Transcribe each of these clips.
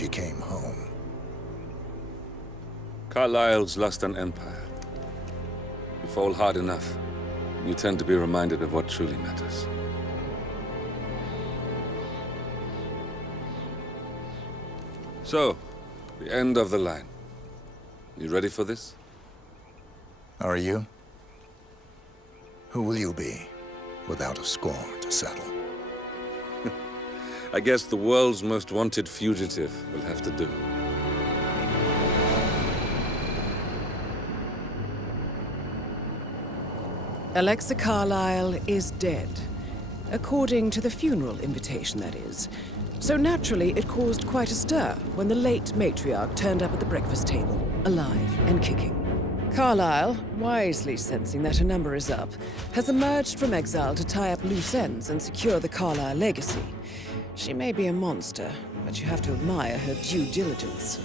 she came home. Carlyle's lost an empire. You fall hard enough, you tend to be reminded of what truly matters. So, the end of the line. You ready for this? Are you? Who will you be, without a score to settle? I guess the world's most wanted fugitive will have to do. Alexa Carlyle is dead. According to the funeral invitation, that is. So naturally, it caused quite a stir when the late matriarch turned up at the breakfast table, alive and kicking. Carlyle, wisely sensing that her number is up, has emerged from exile to tie up loose ends and secure the Carlyle legacy. She may be a monster, but you have to admire her due diligence.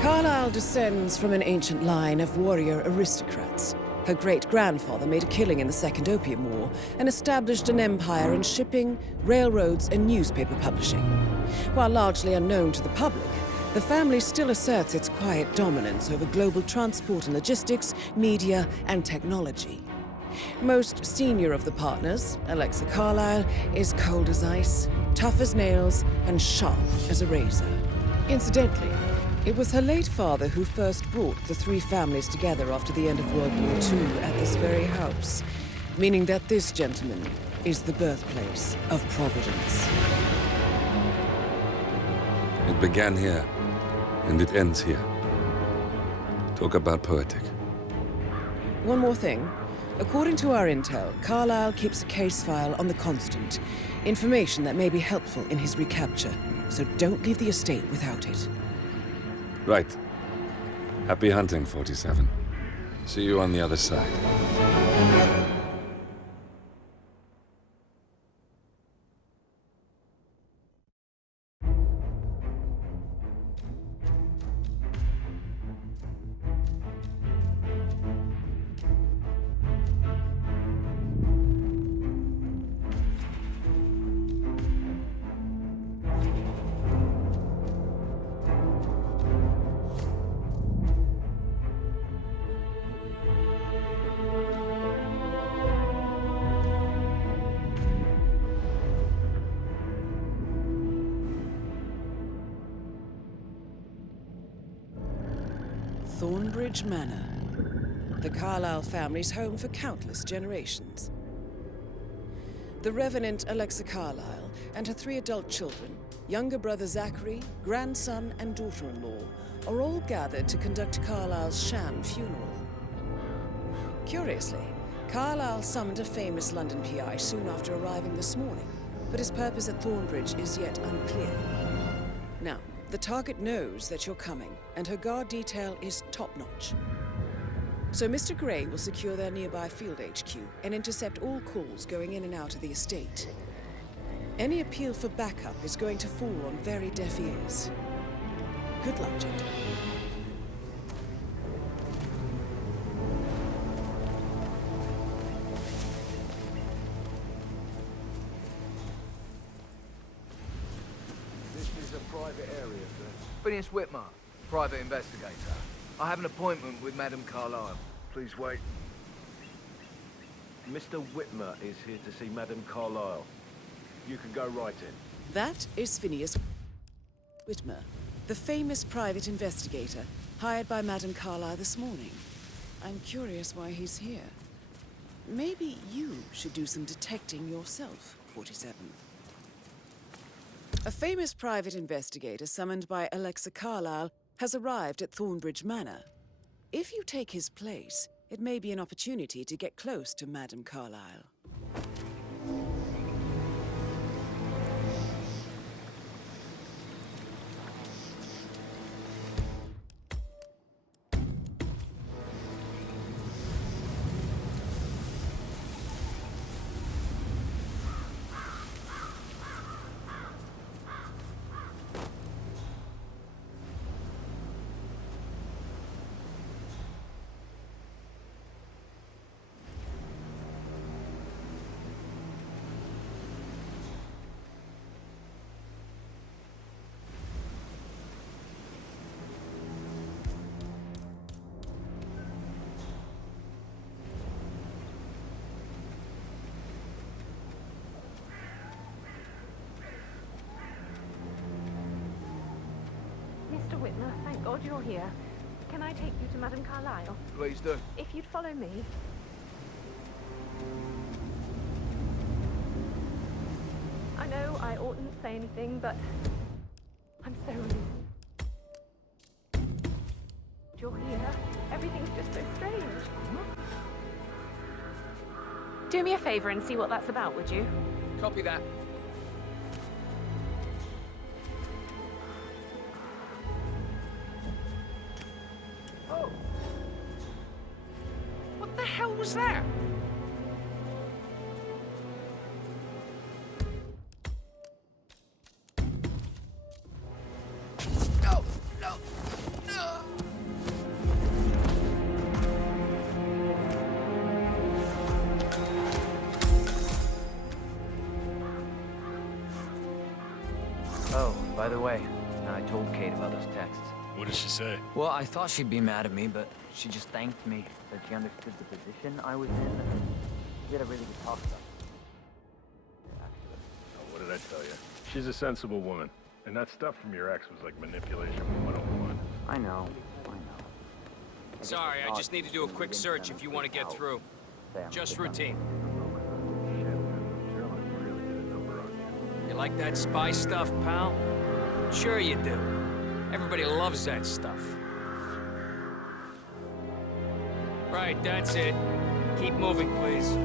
Carlyle descends from an ancient line of warrior aristocrats. Her great-grandfather made a killing in the Second Opium War and established an empire in shipping, railroads, and newspaper publishing. While largely unknown to the public, the family still asserts its quiet dominance over global transport and logistics, media, and technology. Most senior of the partners, Alexa Carlyle, is cold as ice, tough as nails, and sharp as a razor. Incidentally, it was her late father who first brought the three families together after the end of World War II at this very house, meaning that this gentleman is the birthplace of Providence. It began here, and it ends here. Talk about poetic. One more thing. According to our intel, Carlyle keeps a case file on the Constant. Information that may be helpful in his recapture, so don't leave the estate without it. Right. Happy hunting, 47. See you on the other side. Thornbridge Manor, the Carlyle family's home for countless generations. The Revenant Alexa Carlyle and her 3 adult children, younger brother Zachary, grandson, and daughter-in-law, are all gathered to conduct Carlyle's sham funeral. Curiously, Carlyle summoned a famous London PI soon after arriving this morning, but his purpose at Thornbridge is yet unclear. Now, the target knows that you're coming, and her guard detail is top-notch. So Mr. Gray will secure their nearby field HQ and intercept all calls going in and out of the estate. Any appeal for backup is going to fall on very deaf ears. Good luck, gentlemen. Private area, sir. Phineas Whitmer, private investigator. I have an appointment with Madame Carlyle. Please wait. Mr. Whitmer is here to see Madame Carlyle. You can go right in. That is Phineas Whitmer, the famous private investigator hired by Madame Carlyle this morning. I'm curious why he's here. Maybe you should do some detecting yourself, 47. A famous private investigator summoned by Alexa Carlyle has arrived at Thornbridge Manor. If you take his place, it may be an opportunity to get close to Madame Carlyle. Whitmer. Thank God you're here. Can I take you to Madame Carlyle? Please do. If you'd follow me. I know I oughtn't say anything, but I'm so relieved you're here. Everything's just so strange. Do me a favor and see what that's about, would you? Copy that. Oh! What the hell was that? No! No! No! Oh, by the way, I told Kate about those texts. What did she say? Well, I thought she'd be mad at me, but she just thanked me that she understood the position I was in. We had a really good talk about it. Oh, what did I tell you? She's a sensible woman. And that stuff from your ex was like manipulation 101. I know. Sorry, I just need to do a quick search if you want to get through. Just routine. You like that spy stuff, pal? Sure you do. Everybody loves that stuff. Right, that's it. Keep moving, please.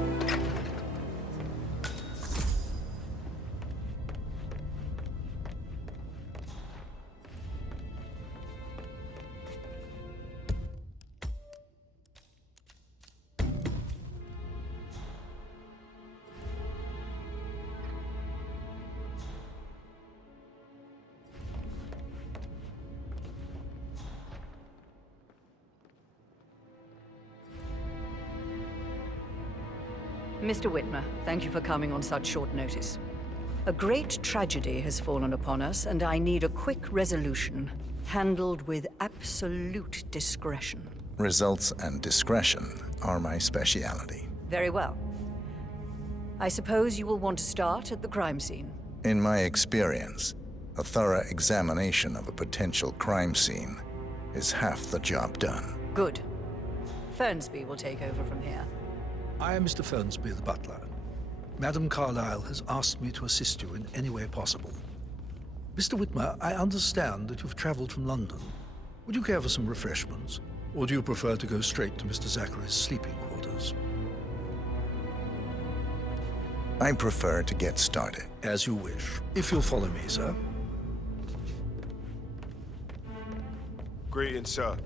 Mr. Whitmer, thank you for coming on such short notice. A great tragedy has fallen upon us, and I need a quick resolution, handled with absolute discretion. Results and discretion are my speciality. Very well. I suppose you will want to start at the crime scene. In my experience, a thorough examination of a potential crime scene is half the job done. Good. Fernsby will take over from here. I am Mr. Fernsby, the butler. Madame Carlyle has asked me to assist you in any way possible. Mr. Whitmer, I understand that you've traveled from London. Would you care for some refreshments? Or do you prefer to go straight to Mr. Zachary's sleeping quarters? I prefer to get started. As you wish. If you'll follow me, sir. Greetings, sir.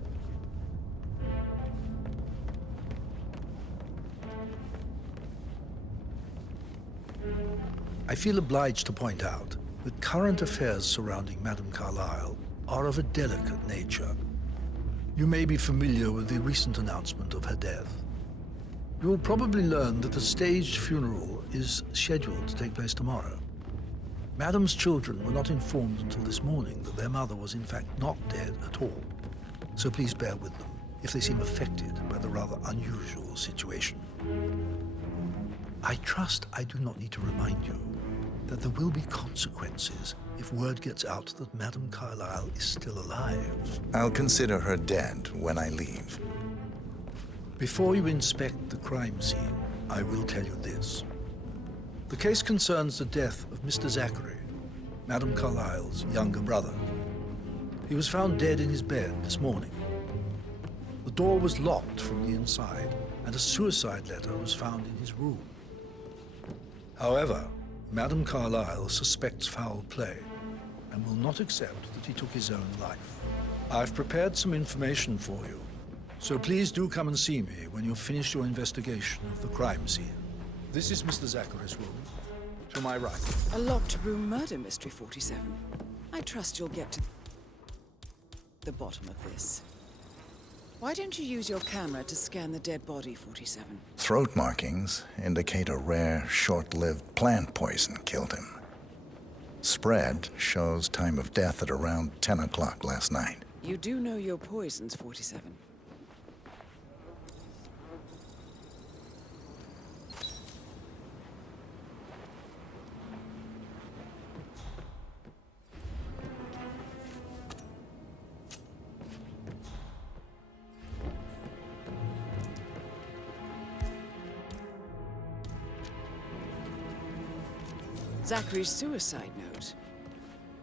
I feel obliged to point out that current affairs surrounding Madame Carlyle are of a delicate nature. You may be familiar with the recent announcement of her death. You will probably learn that a staged funeral is scheduled to take place tomorrow. Madame's children were not informed until this morning that their mother was in fact not dead at all. So please bear with them if they seem affected by the rather unusual situation. I trust I do not need to remind you that there will be consequences if word gets out that Madame Carlyle is still alive. I'll consider her dead when I leave. Before you inspect the crime scene, I will tell you this. The case concerns the death of Mr. Zachary, Madame Carlyle's younger brother. He was found dead in his bed this morning. The door was locked from the inside, and a suicide letter was found in his room. However, Madame Carlyle suspects foul play and will not accept that he took his own life. I've prepared some information for you, so please do come and see me when you've finished your investigation of the crime scene. This is Mr. Zachary's room. To my right. A locked room murder mystery, 47. I trust you'll get to the bottom of this. Why don't you use your camera to scan the dead body, 47? Throat markings indicate a rare, short-lived plant poison killed him. Spread shows time of death at around 10 o'clock last night. You do know your poisons, 47. Zachary's suicide note.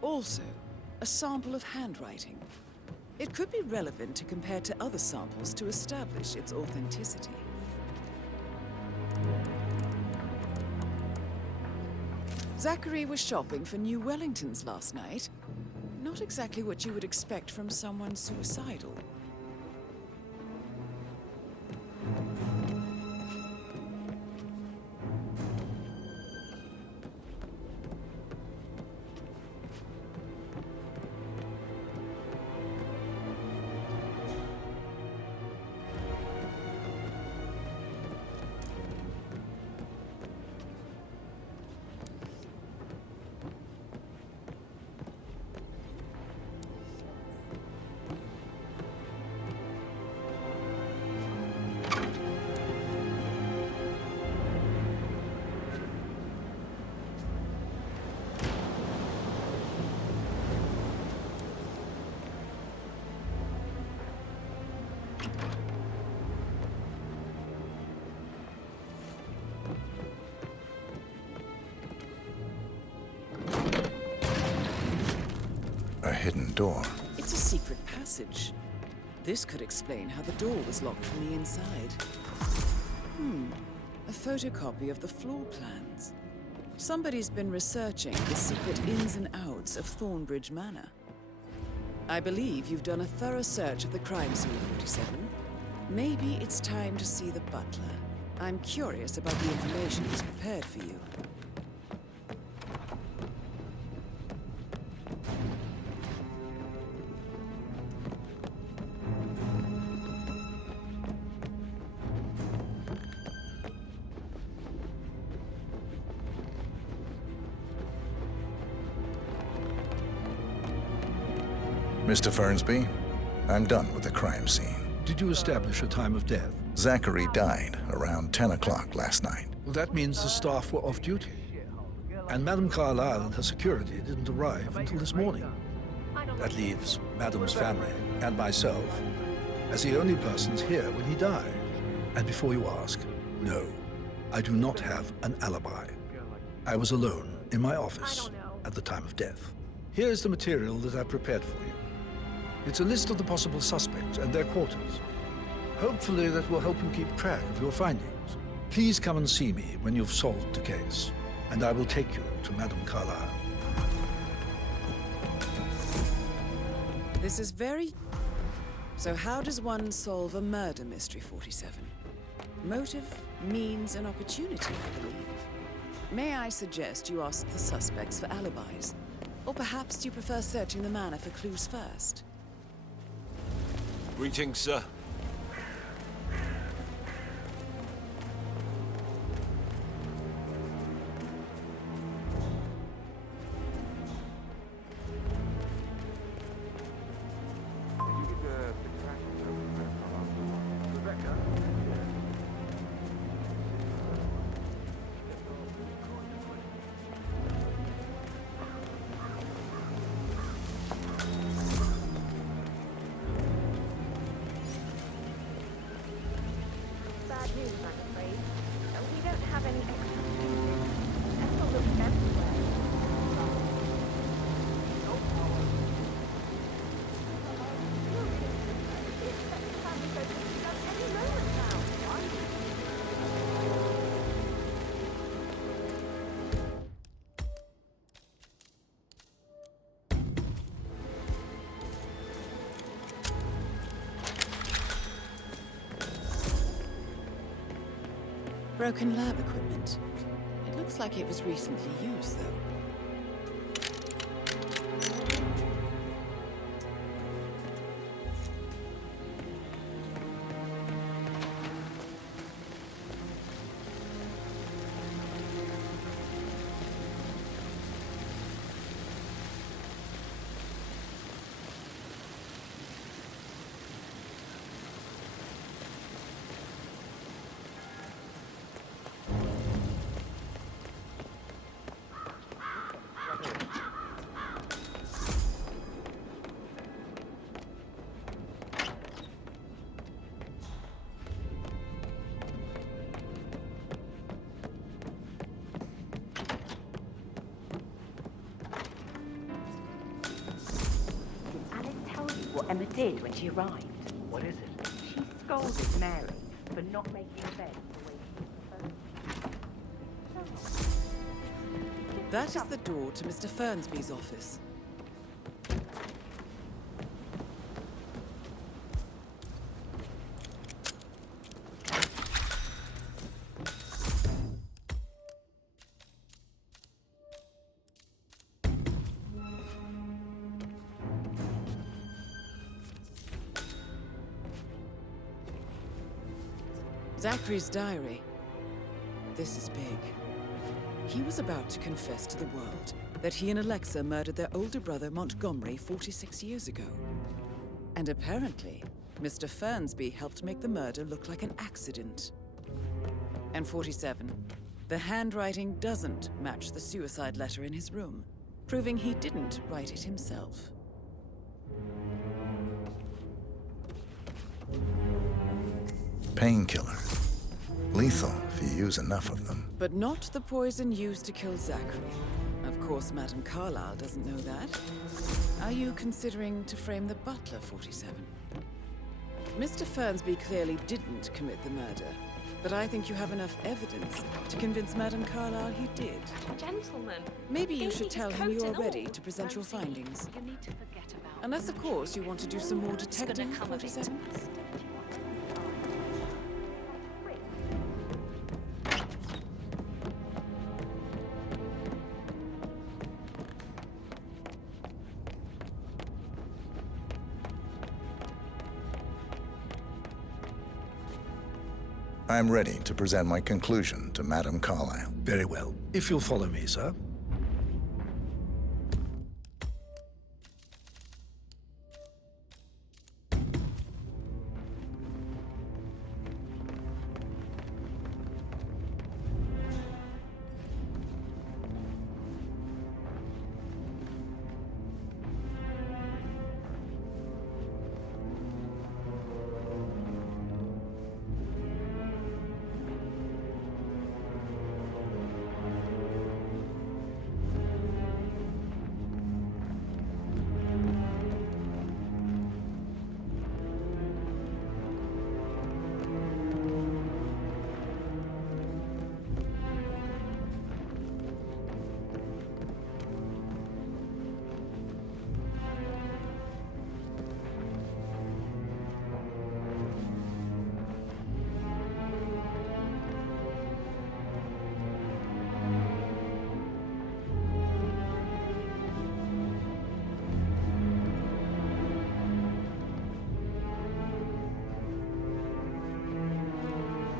Also, a sample of handwriting. It could be relevant to compare to other samples to establish its authenticity. Zachary was shopping for new Wellingtons last night. Not exactly what you would expect from someone suicidal. A hidden door. It's a secret passage. This could explain how the door was locked from the inside. A photocopy of the floor plans. Somebody's been researching the secret ins and outs of Thornbridge Manor. I believe you've done a thorough search of the crime scene, 47. Maybe it's time to see the butler. I'm curious about the information he's prepared for you. Mr. Fernsby, I'm done with the crime scene. Did you establish a time of death? Zachary died around 10 o'clock last night. Well, that means the staff were off duty. And Madame Carlyle and her security didn't arrive until this morning. That leaves Madame's family and myself as the only persons here when he died. And before you ask, no, I do not have an alibi. I was alone in my office at the time of death. Here's the material that I prepared for you. It's a list of the possible suspects and their quarters. Hopefully that will help you keep track of your findings. Please come and see me when you've solved the case, and I will take you to Madame Carlyle. This is very... So how does one solve a murder mystery, 47? Motive, means, and opportunity, I believe. May I suggest you ask the suspects for alibis? Or perhaps do you prefer searching the manor for clues first? Greetings, sir. Bad news, I'm afraid. We don't have any extra fuses. That's all that's everywhere. Any moment now. Broken lab equipment. It looks like it was recently used, though. what Emma did when she arrived? What is it? She scolded Mary for not making a bed the way she proposed. That is the door to Mr. Fernsby's office. Zachary's diary. This is big. He was about to confess to the world that he and Alexa murdered their older brother Montgomery 46 years ago. And apparently, Mr. Fernsby helped make the murder look like an accident. And 47. The handwriting doesn't match the suicide letter in his room, proving he didn't write it himself. Painkiller. Lethal if you use enough of them. But not the poison used to kill Zachary. Of course, Madame Carlyle doesn't know that. Are you considering to frame the butler, 47? Mr. Fernsby clearly didn't commit the murder, but I think you have enough evidence to convince Madame Carlyle he did. Gentlemen. Maybe you should tell him you are ready to present your findings. You need to forget about Unless, of course, you want to do some more detecting, 47. I'm ready to present my conclusion to Madame Carlyle. Very well. If you'll follow me, sir.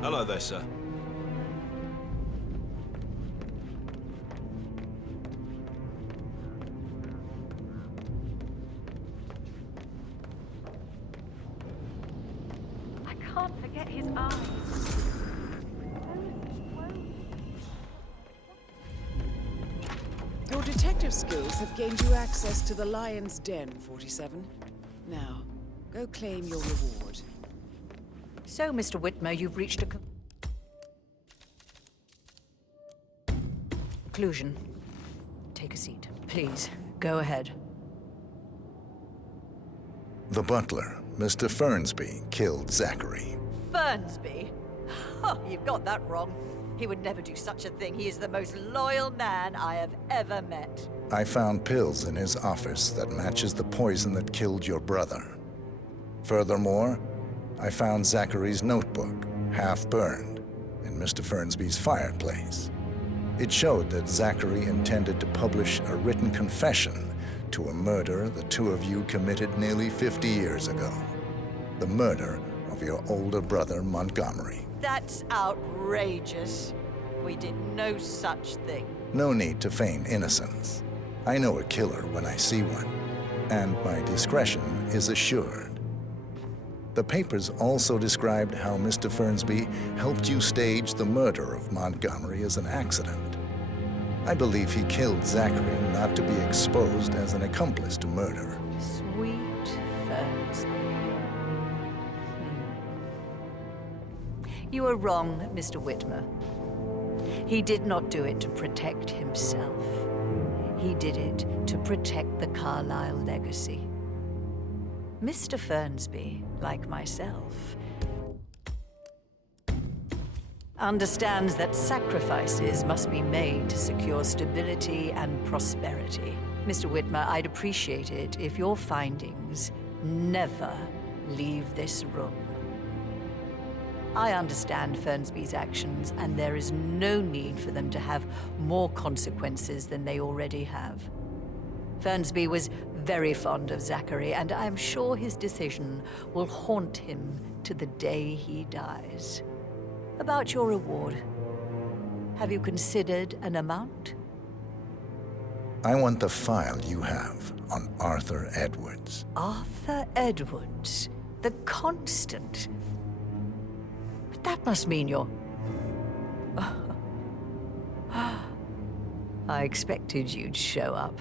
Hello there, sir. I can't forget his eyes. Your detective skills have gained you access to the Lion's Den, 47. Now, go claim your reward. So, Mr. Whitmer, you've reached a conclusion. Take a seat. Please, go ahead. The butler, Mr. Fernsby, killed Zachary. Fernsby? Oh, you've got that wrong. He would never do such a thing. He is the most loyal man I have ever met. I found pills in his office that matches the poison that killed your brother. Furthermore, I found Zachary's notebook, half burned, in Mr. Fernsby's fireplace. It showed that Zachary intended to publish a written confession to a murder the two of you committed nearly 50 years ago. The murder of your older brother, Montgomery. That's outrageous. We did no such thing. No need to feign innocence. I know a killer when I see one, and my discretion is assured. The papers also described how Mr. Fernsby helped you stage the murder of Montgomery as an accident. I believe he killed Zachary not to be exposed as an accomplice to murder. Sweet Fernsby. You are wrong, Mr. Whitmer. He did not do it to protect himself. He did it to protect the Carlyle legacy. Mr. Fernsby, like myself, understands that sacrifices must be made to secure stability and prosperity. Mr. Whitmer, I'd appreciate it if your findings never leave this room. I understand Fernsby's actions, and there is no need for them to have more consequences than they already have. Fernsby was very fond of Zachary, and I'm sure his decision will haunt him to the day he dies. About your reward, have you considered an amount? I want the file you have on Arthur Edwards. Arthur Edwards, the Constant. But that must mean you're... I expected you'd show up.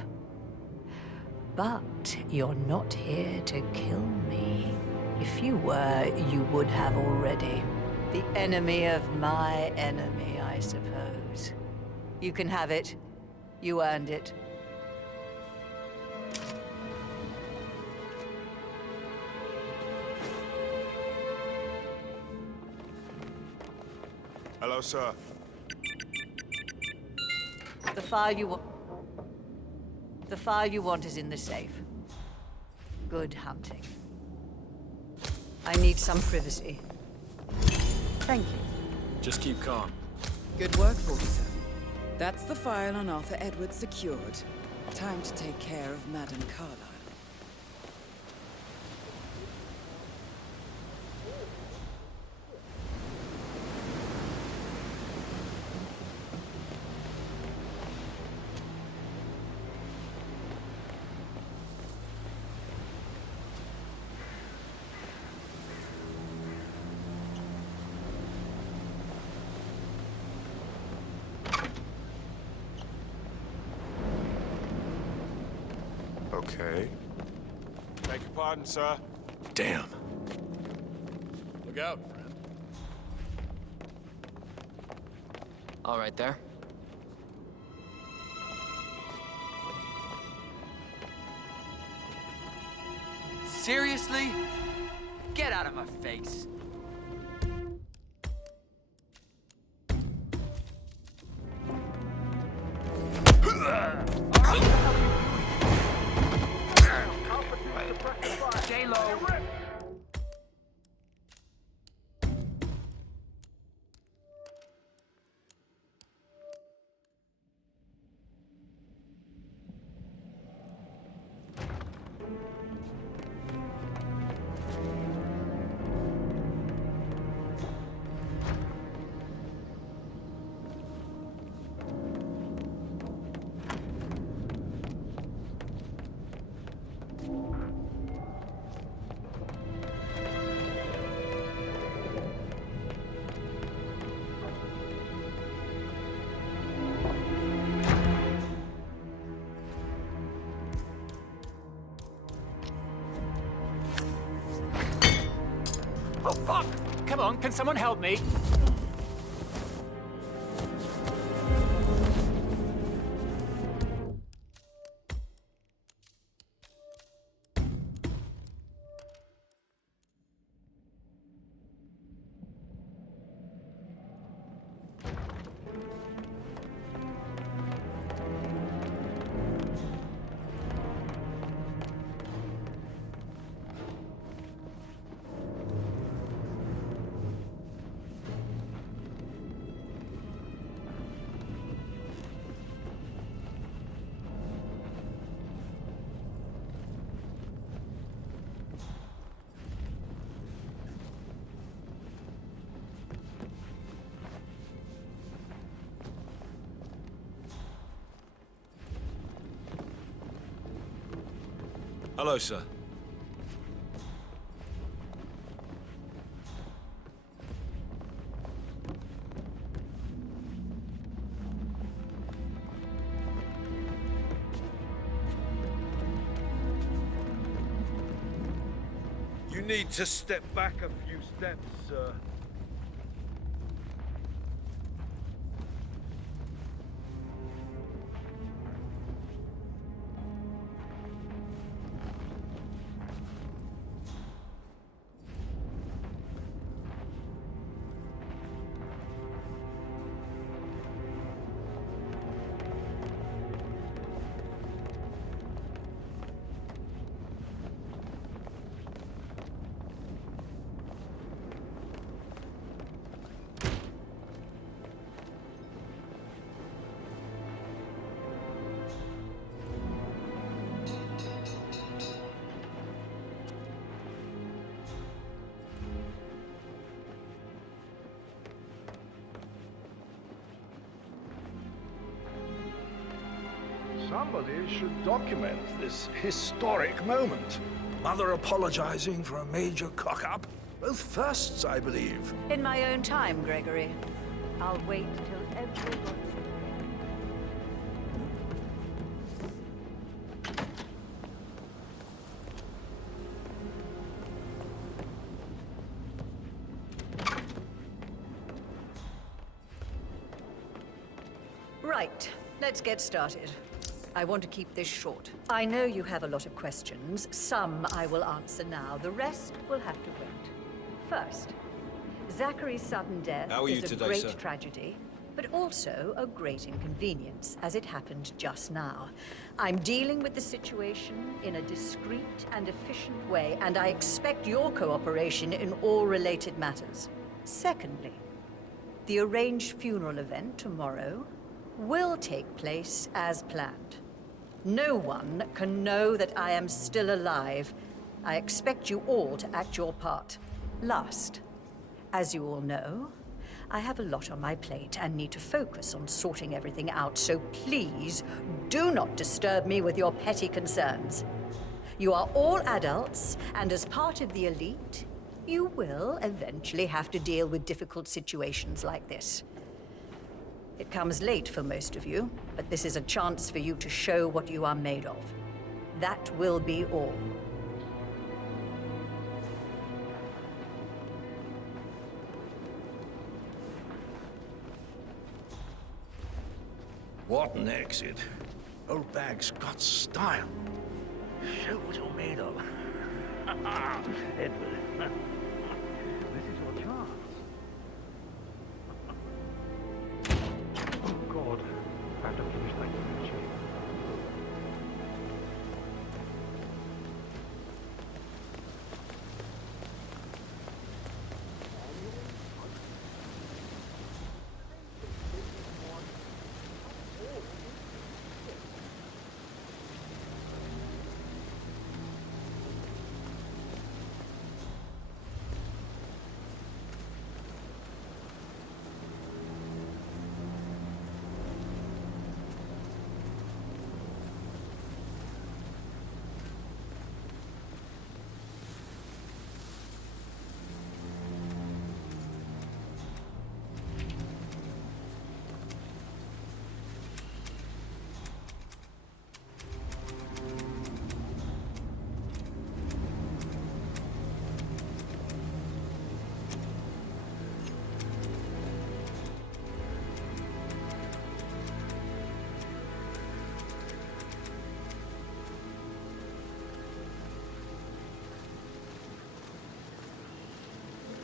But you're not here to kill me. If you were, you would have already. The enemy of my enemy, I suppose. You can have it. You earned it. Hello, sir. The file you want is in the safe. Good hunting. I need some privacy. Thank you. Just keep calm. Good work for you, sir. That's the file on Arthur Edwards secured. Time to take care of Madame Carlyle. Okay. Beg your pardon, sir. Damn. Look out, friend. All right there. Seriously? Get out of my face. J-Lo. Oh, fuck! Come on, can someone help me? Hello, sir. You need to step back a few steps, sir. Somebody should document this historic moment. Mother apologizing for a major cock-up. Both firsts, I believe. In my own time, Gregory. I'll wait till everyone... Right, let's get started. I want to keep this short. I know you have a lot of questions. Some I will answer now. The rest will have to wait. First, Zachary's sudden death is a great tragedy, but also a great inconvenience, as it happened just now. I'm dealing with the situation in a discreet and efficient way, and I expect your cooperation in all related matters. Secondly, the arranged funeral event tomorrow will take place as planned. No one can know that I am still alive. I expect you all to act your part. Last, as you all know, I have a lot on my plate and need to focus on sorting everything out, so please do not disturb me with your petty concerns. You are all adults, and as part of the elite, you will eventually have to deal with difficult situations like this. It comes late for most of you, but this is a chance for you to show what you are made of. That will be all. What an exit. Old bag's got style. Show what you're made of. Edward, this is your chance. Oh, God. I don't finish like you.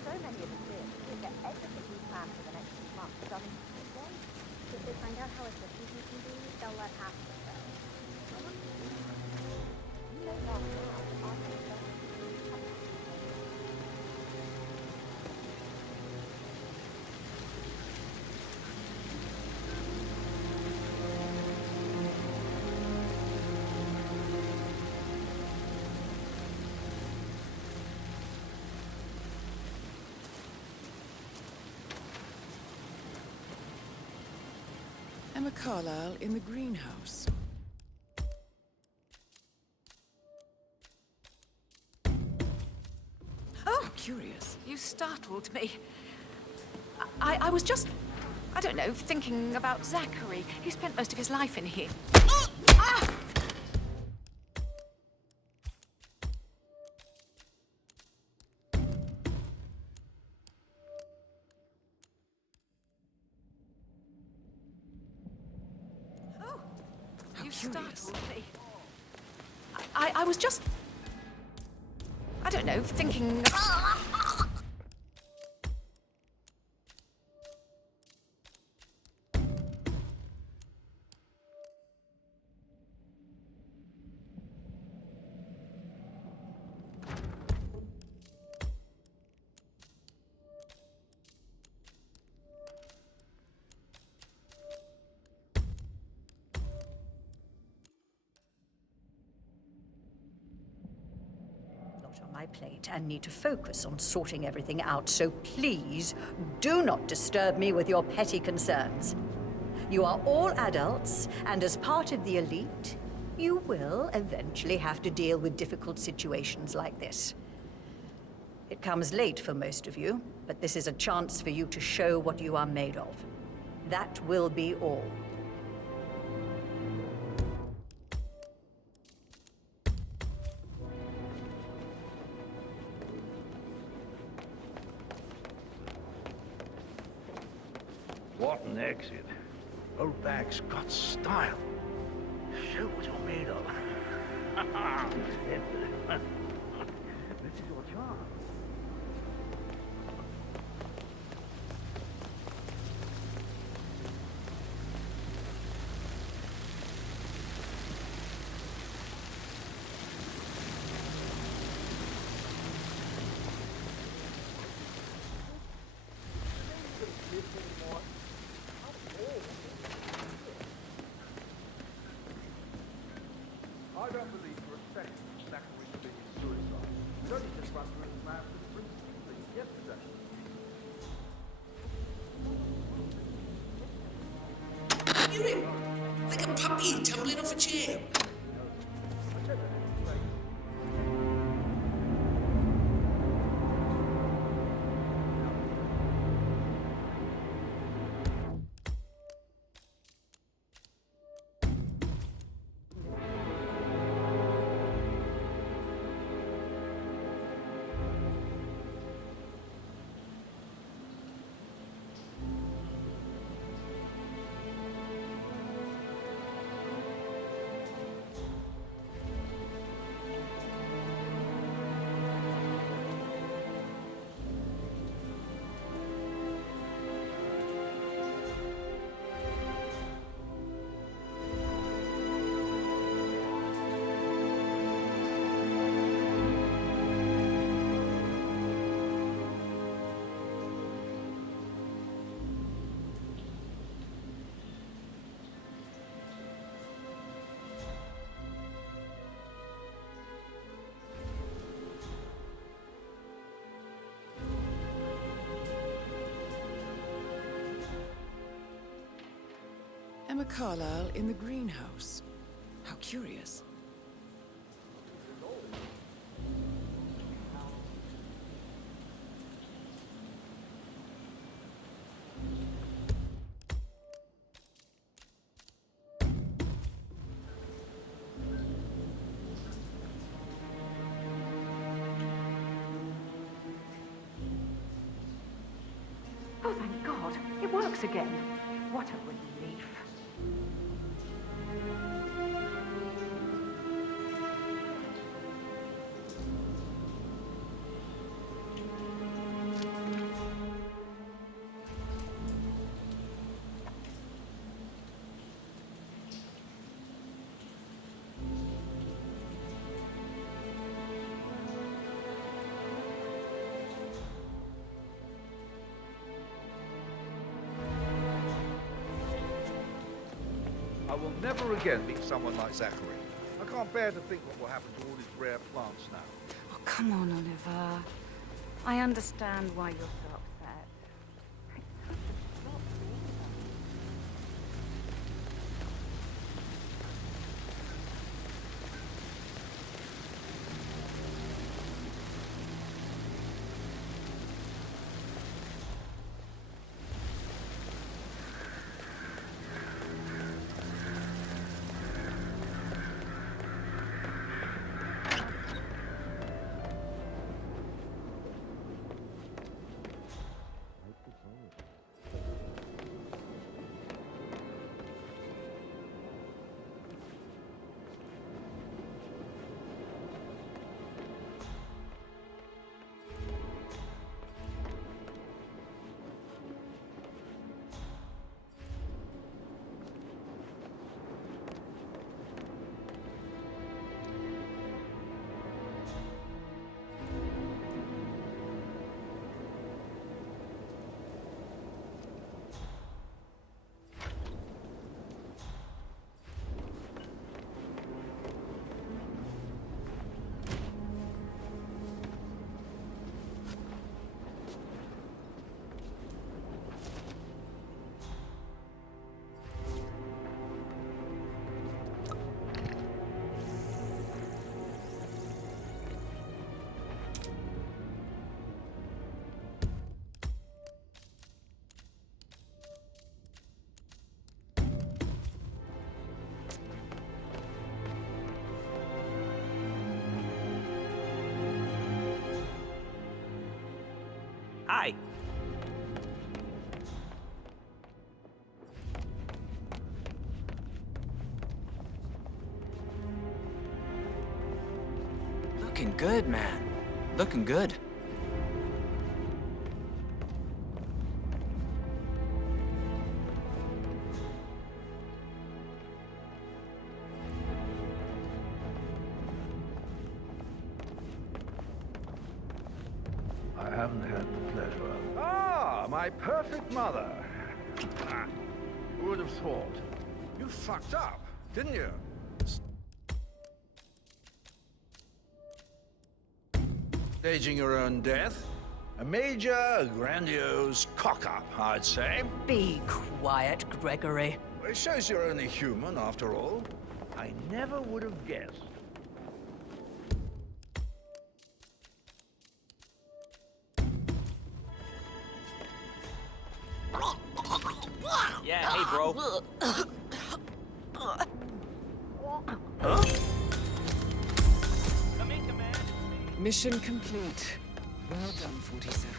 Many of us here to get everything we plan for the next 2 months done in 2 days. If they find out how efficient we can be, they'll let half of us go. You may well now, but I think that Emma Carlyle in the greenhouse. Oh, Curious. you startled me. I was just, I don't know, thinking about Zachary. He spent most of his life in here. Ah! You startled me. I was just, I don't know, thinking... on my plate and need to focus on sorting everything out, so please do not disturb me with your petty concerns. You are all adults, and as part of the elite, you will eventually have to deal with difficult situations like this. It comes late for most of you, but this is a chance for you to show what you are made of. That will be all. What an exit. Old bag's got style. Show what you're made of. This is your chance. I don't believe for a second Zachary committed suicide. It only just ran through his mouth to the principal yesterday. Hear him! Like a puppy tumbling off a chair. Emma Carlyle in the greenhouse. How curious. Oh, thank God. It works again. What a relief. I will never again meet someone like Zachary. I can't bear to think what will happen to all his rare plants now. Oh, come on, Oliver. I understand why you're so upset. Looking good, man. Looking good. I haven't had the pleasure. Ah, my perfect mother. Who would have thought? You fucked up, didn't you? Staging your own death? A major, grandiose cock-up, I'd say. Be quiet, Gregory. It shows you're only human, after all. I never would have guessed. Yeah, hey, bro. Huh? Mission complete. Well done, 47.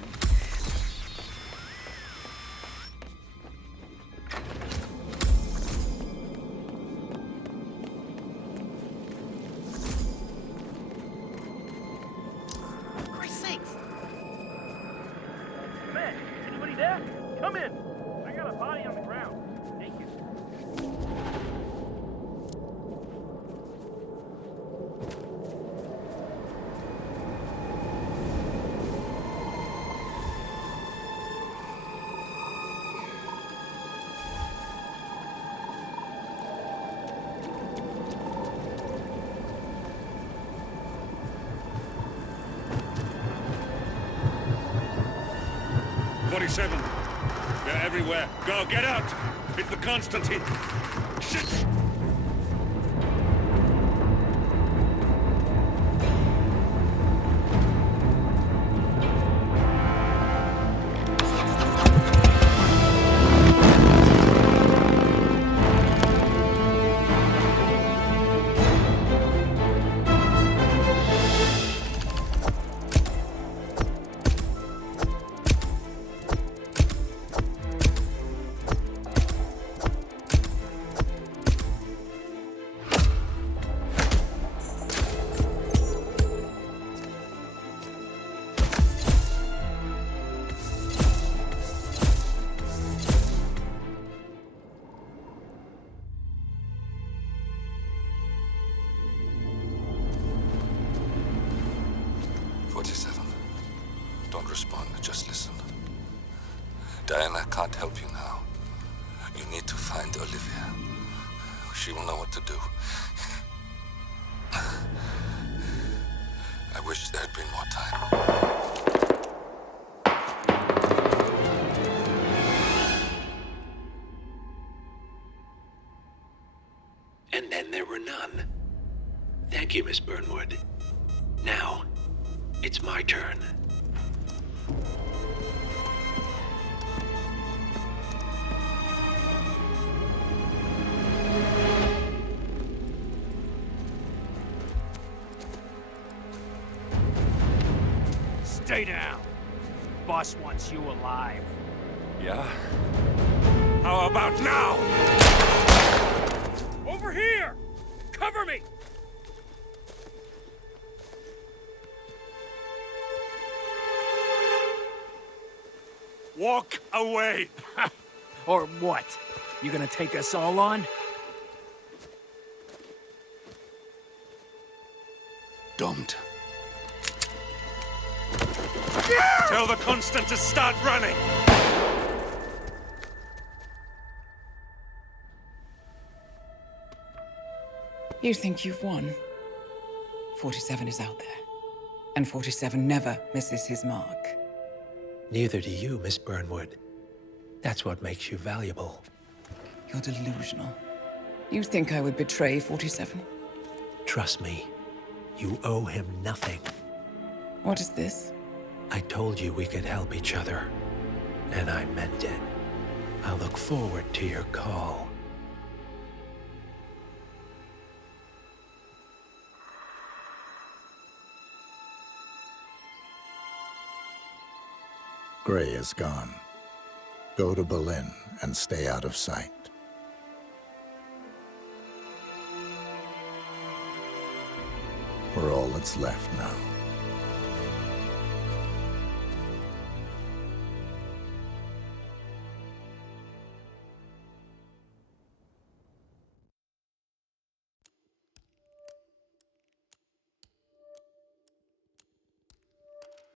Christ's sakes! Man, anybody there? Come in! I got a body on the ground. Naked. They're everywhere. Go, get out! It's the Constantine! Shit! Don't respond, just listen. Diana can't help you now. You need to find Olivia. She will know what to do. I wish there had been more time. And then there were none. Thank you, Miss Burnwood. Now, it's my turn. Stay down. Boss wants you alive. Yeah? How about now? Over here! Cover me! Walk away! Or what? You gonna take us all on? Don't. Tell the Constant to start running! You think you've won? 47 is out there. And 47 never misses his mark. Neither do you, Miss Burnwood. That's what makes you valuable. You're delusional. You think I would betray 47? Trust me, you owe him nothing. What is this? I told you we could help each other, and I meant it. I look forward to your call. Gray is gone. Go to Berlin and stay out of sight. We're all that's left now.